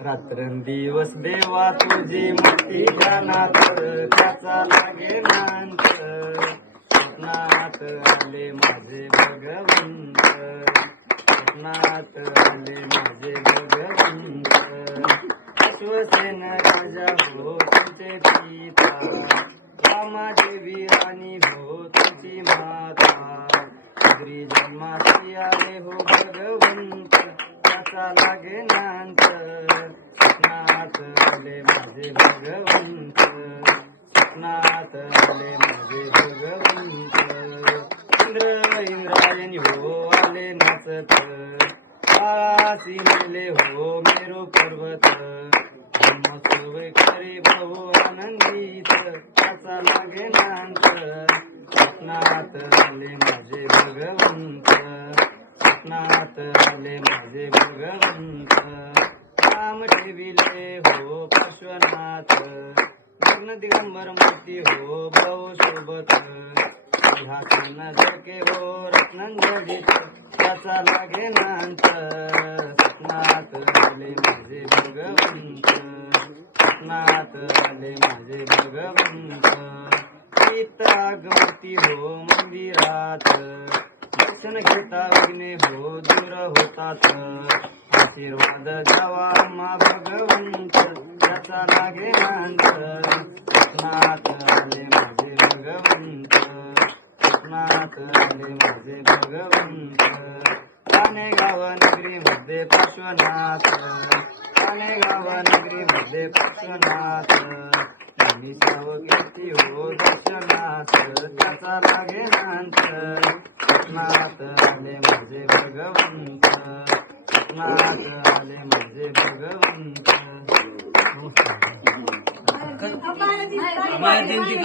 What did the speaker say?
रात्रंदिवस देवा तुझी मूर्ती ध्यानात, त्याचा लागे नांत. स्वप्नात आले माझे भगवंत, स्वप्नात आले माझे भगवंत. अश्वसेन राजा हो तुमचे पिता, रामादेवी राणी हो तुमची माता. श्री जन्मासी आले हो भगवंत, त्याचा लागे नांत. स्वप्नात आले माझे भगवंत, स्वप्नात आले माझे भगवंत. इंद्रायणी हो आले नाचत, आसी मेले हो मेरो पर्वत. ब्रह्मोत्सव करी बहु आनंदित, त्याचा लागे नांत. स्वप्नात आले माझे भगवंत, स्वप्नात आले माझे भगवंत. राम ठेविले हो पार्श्वनाथ, लग्न दिगंबर मूर्ती हो बहु सोबत. सिंहासन झळके हो रत्नंजलित, त्याचा लागे नांत. स्वप्नात आले माझे भगवंत, स्वप्नात आले माझे भगवंत. चित्रागमती हो मंदिरात, दर्शन घेता विघ्ने हो दूर होतात. आशीर्वाद द्यावा मा भगवंत, त्याचा लागे नांत. स्वप्नात आले माझे भगवंत, स्वप्नात आले माझे भगवंत. कानेगाव नगरीमध्ये पार्श्वनाथ, कानेगाव नगरीमध्ये पार्श्वनाथ. मी सावकीची हो दर्शनाथ, त्याचा लागे नांत. स्वप्नात आले माझे भगवंत, स्वप्नात आले माझे भगवंत. हमारे दिन की